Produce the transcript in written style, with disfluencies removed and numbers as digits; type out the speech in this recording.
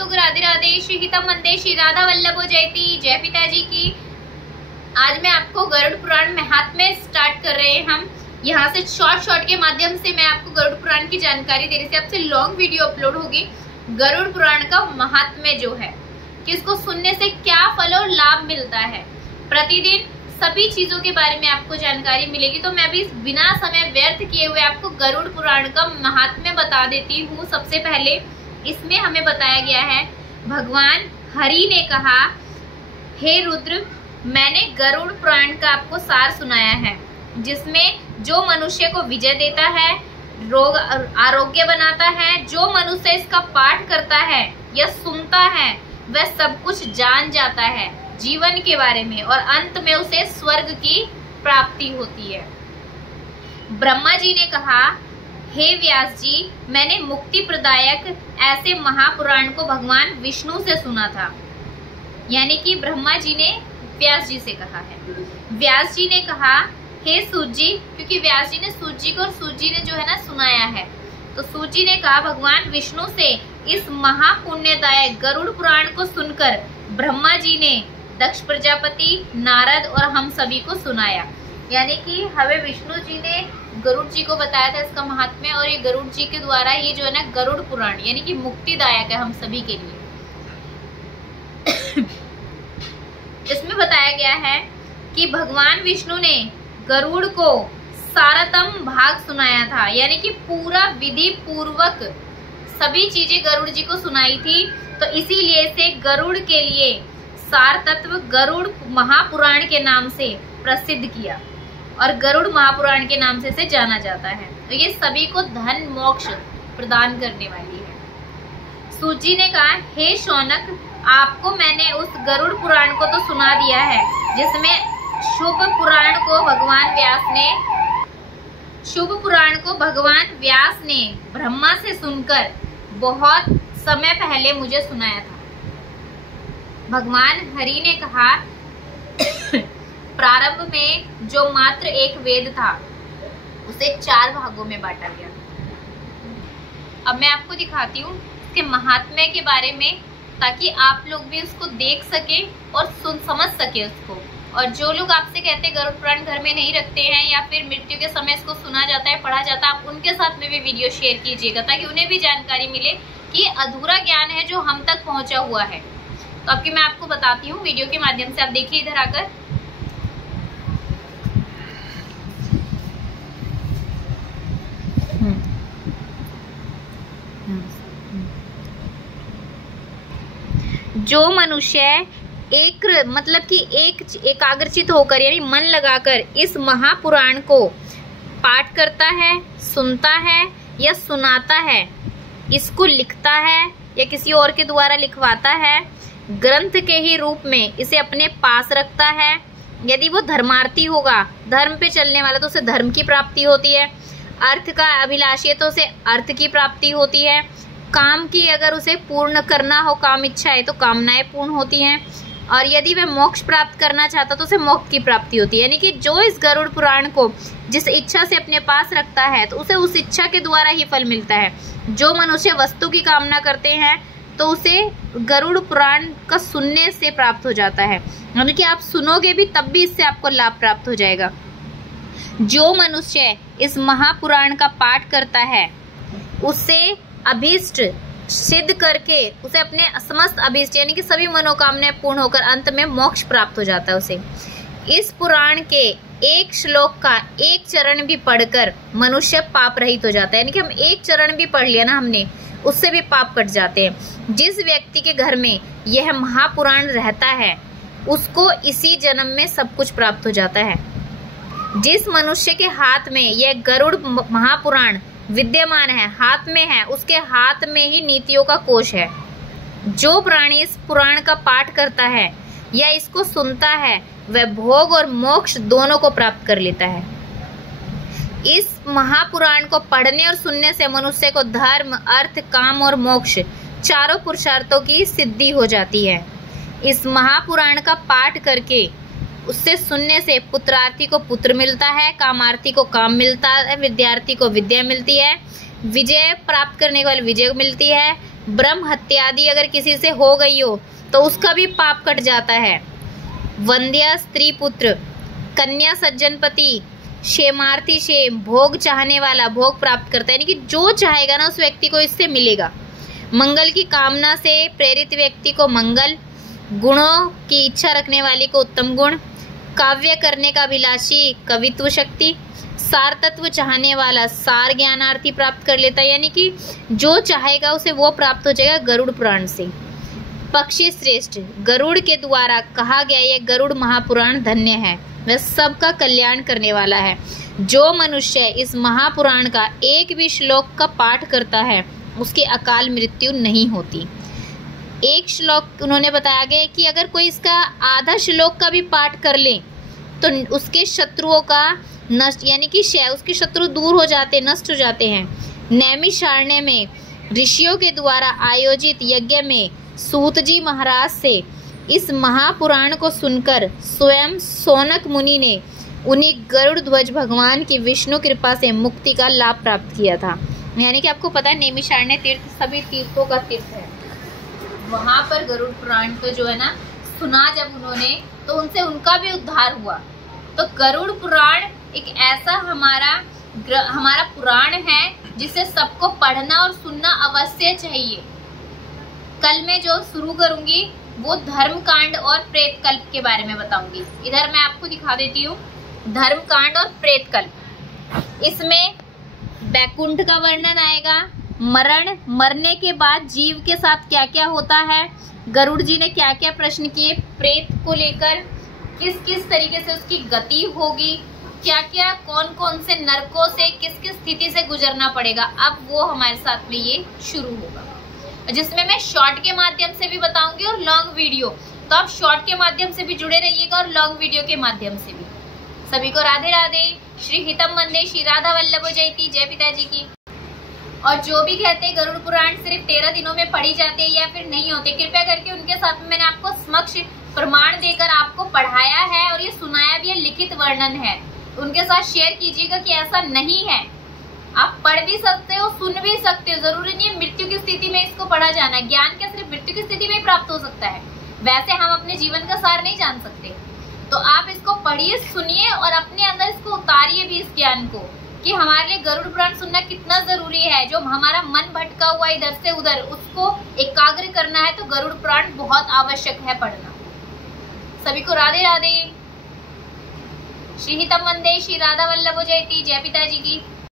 तो राधे राधे। श्री हितम वंदे श्री राधा वल्लभो जयती। जय पिताजी की। आज मैं आपको गरुड़ पुराण महात्म्य स्टार्ट कर रहे हैं हम। यहाँ से शॉर्ट के माध्यम से मैं आपको गरुड़ पुराण की जानकारी दे रही थी। आपसे लॉन्ग वीडियो अपलोड होगी गरुड़ पुराण का महात्म्य जो है कि इसको सुनने से क्या फल और लाभ मिलता है। प्रतिदिन सभी चीजों के बारे में आपको जानकारी मिलेगी। तो मैं भी बिना समय व्यर्थ किए हुए आपको गरुड़ पुराण का महात्म्य बता देती हूँ। सबसे पहले इसमें हमें बताया गया है, भगवान हरि ने कहा, हे रुद्र, मैंने गरुड़ पुराण का आपको सार सुनाया है, जिसमें जो मनुष्य को विजय देता है, रोग आरोग्य बनाता है, जो मनुष्य इसका पाठ करता है या सुनता है, वह सब कुछ जान जाता है जीवन के बारे में और अंत में उसे स्वर्ग की प्राप्ति होती है। ब्रह्मा जी ने कहा, हे व्यास जी, मैंने मुक्ति प्रदायक ऐसे महापुराण को भगवान विष्णु से सुना था। यानी कि ब्रह्मा जी ने व्यास जी से कहा है। व्यास जी ने कहा, हे सूत जी, क्योंकि व्यास जी ने सूत जी को और सूत जी ने जो है ना सुनाया है, तो सूत जी ने कहा भगवान विष्णु से इस महापुण्यदायक गरुड़ पुराण को सुनकर ब्रह्मा जी ने दक्ष प्रजापति, नारद और हम सभी को सुनाया। यानी कि हमें विष्णु जी ने गरुड़ जी को बताया था इसका महात्म्य, और ये गरुड़ जी के द्वारा ये जो है ना गरुड़ पुराण यानी कि मुक्तिदायक है हम सभी के लिए। इसमें बताया गया है कि भगवान विष्णु ने गरुड़ को सारतम भाग सुनाया था, यानी कि पूरा विधि पूर्वक सभी चीजें गरुड़ जी को सुनाई थी। तो इसीलिए इसे गरुड़ के लिए सार तत्व गरुड़ महापुराण के नाम से प्रसिद्ध किया और गरुड़ महापुराण के नाम से इसे जाना जाता है। तो ये सभी को धन मोक्ष प्रदान करने वाली है। सूत जी ने कहा, हे शौनक, आपको मैंने उस गरुड़ पुराण को तो सुना दिया है, जिसमें शुभ पुराण को भगवान व्यास ने ब्रह्मा से सुनकर बहुत समय पहले मुझे सुनाया था। भगवान हरि ने कहा, प्रारंभ में जो मात्र एक वेद था उसे 4 भागों में बांटा गया। अब मैं आपको दिखाती हूँ इसके महात्म्य के बारे में, ताकि आप लोग भी उसको देख सके और समझ सके उसको। और जो लोग आपसे कहते हैं गरुड़ पुराण घर में नहीं रखते हैं या फिर मृत्यु के समय इसको सुना जाता है, पढ़ा जाता है, आप उनके साथ में भी वीडियो शेयर कीजिएगा, ताकि उन्हें भी जानकारी मिले कि अधूरा ज्ञान है जो हम तक पहुंचा हुआ है। तो अब मैं आपको बताती हूँ वीडियो के माध्यम से। आप देखिए इधर आकर, जो मनुष्य एकाग्रचित होकर यानी मन लगाकर इस महापुराण को पाठ करता है, सुनता है या सुनाता है, इसको लिखता है या किसी और के द्वारा लिखवाता है, ग्रंथ के ही रूप में इसे अपने पास रखता है, यदि वो धर्मार्थी होगा, धर्म पे चलने वाला, तो उसे धर्म की प्राप्ति होती है। अर्थ का अभिलाषी है तो उसे अर्थ की प्राप्ति होती है। काम की अगर उसे पूर्ण करना हो, काम इच्छा है, तो कामनाएं पूर्ण होती हैं। और यदि वह मोक्ष प्राप्त करना चाहता तो उसे मोक्ष की प्राप्ति होती है। यानी कि जो इस गरुड़ पुराण को जिस इच्छा से अपने पास रखता है तो उसे उस इच्छा के द्वारा ही फल मिलता है। जो मनुष्य वस्तु की कामना करते हैं तो उसे गरुड़ पुराण का सुनने से प्राप्त हो जाता है। यानी कि आप सुनोगे भी तब भी इससे आपको लाभ प्राप्त हो जाएगा। जो मनुष्य इस महापुराण का पाठ करता है उससे अभीष्ट सिद्ध करके उसे अपने समस्त अभीष्ट यानी कि सभी मनोकामनाएं पूर्ण होकर अंत में मोक्ष प्राप्त हो जाता है उसे। इस पुराण के एक श्लोक का एक चरण भी पढ़कर मनुष्य पाप रहित हो जाता है। यानी कि हम एक चरण भी पढ़ लिया ना हमने, उससे भी पाप कट जाते हैं। जिस व्यक्ति के घर में यह महापुराण रहता है उसको इसी जन्म में सब कुछ प्राप्त हो जाता है। जिस मनुष्य के हाथ में यह गरुड़ महापुराण विद्यमान है, हाथ में है, उसके हाथ में ही नीतियों का कोश है। जो प्राणी इस पुराण का पाठ करता है या इसको सुनता है वह भोग और मोक्ष दोनों को प्राप्त कर लेता है। इस महापुराण को पढ़ने और सुनने से मनुष्य को धर्म, अर्थ, काम और मोक्ष चारों पुरुषार्थों की सिद्धि हो जाती है। इस महापुराण का पाठ करके उससे सुनने से पुत्रार्थी को पुत्र मिलता है, कामार्थी को काम मिलता है, विद्यार्थी को विद्या मिलती है, विजय प्राप्त करने वाले विजय मिलती है, ब्रह्म हत्या आदि अगर किसी से हो गई हो तो उसका भी पाप कट जाता है। वंद्या स्त्री पुत्र, कन्या सज्जनपति, क्षेमार्थी क्षेम, भोग चाहने वाला भोग प्राप्त करता है, यानी कि जो चाहेगा ना उस व्यक्ति को इससे मिलेगा। मंगल की कामना से प्रेरित व्यक्ति को मंगल, गुणों की इच्छा रखने वाले को उत्तम गुण, काव्य करने का अभिलाषी कवित्व शक्ति, सार तत्व चाहने वाला सार ज्ञानार्थी प्राप्त कर लेता है, यानी कि जो चाहेगा उसे वो प्राप्त हो जाएगा गरुड़ पुराण से। पक्षी श्रेष्ठ, गरुड़ के द्वारा कहा गया यह गरुड़ महापुराण धन्य है, वह सबका कल्याण करने वाला है। जो मनुष्य इस महापुराण का एक भी श्लोक का पाठ करता है उसकी अकाल मृत्यु नहीं होती। एक श्लोक उन्होंने बताया गया कि अगर कोई इसका आधा श्लोक का भी पाठ कर ले तो उसके शत्रुओं का नष्ट, यानी कि उसके शत्रु दूर हो जाते, नष्ट हो जाते हैं। नैमिषारण्य में ऋषियों के द्वारा आयोजित यज्ञ में सूत जी महाराज से इस महापुराण को सुनकर स्वयं सौनक मुनि ने उन्हीं गरुड़ ध्वज भगवान की विष्णु कृपा से मुक्ति का लाभ प्राप्त किया था। यानी कि आपको पता है नैमिषारण्य तीर्थ सभी तीर्थों का तीर्थ है, वहां पर गरुड़ पुराण को जो है ना सुना जब उन्होंने, तो उनसे उनका भी उद्धार हुआ। तो गरुड़ पुराण एक ऐसा हमारा पुराण है जिसे सबको पढ़ना और सुनना अवश्य चाहिए। कल मैं जो शुरू करूंगी वो धर्म कांड और प्रेत कल्प के बारे में बताऊंगी। इधर मैं आपको दिखा देती हूँ धर्म कांड और प्रेत कल्प। इसमें बैकुंठ का वर्णन आएगा, मरने के बाद जीव के साथ क्या क्या होता है, गरुड़ जी ने क्या क्या प्रश्न किए प्रेत को लेकर, किस किस तरीके से उसकी गति होगी, क्या क्या कौन कौन से नरकों से किस किस स्थिति से गुजरना पड़ेगा। अब वो हमारे साथ में ये शुरू होगा, जिसमें मैं शॉर्ट के माध्यम से भी बताऊंगी और लॉन्ग वीडियो। तो आप शॉर्ट के माध्यम से भी जुड़े रहिएगा और लॉन्ग वीडियो के माध्यम से भी। सभी को राधे राधे, श्री हितम वंदे, श्री राधा वल्लभ जयती, जय पिताजी की। और जो भी कहते हैं गरुड़ पुराण सिर्फ 13 दिनों में पढ़ी जाती है या फिर नहीं होते, कृपया करके उनके साथ में मैंने आपको समक्ष प्रमाण देकर आपको पढ़ाया है और ये सुनाया भी है, लिखित वर्णन है। उनके साथ शेयर कीजिएगा कि ऐसा नहीं है, आप पढ़ भी सकते हो, सुन भी सकते हो। जरूरी नहीं है मृत्यु की स्थिति में इसको पढ़ा जाना है। ज्ञान क्या सिर्फ मृत्यु की स्थिति में प्राप्त हो सकता है? वैसे हम अपने जीवन का सार नहीं जान सकते। तो आप इसको पढ़िए, सुनिए और अपने अंदर इसको उतारिए भी इस ज्ञान को, कि हमारे लिए गरुड़ पुराण सुनना कितना जरूरी है। जो हमारा मन भटका हुआ इधर से उधर, उसको एकाग्र करना है तो गरुड़ पुराण बहुत आवश्यक है पढ़ना। सभी को राधे राधे, श्री हितम वंदे, श्री राधा वल्लभ जयती, जय पिताजी की।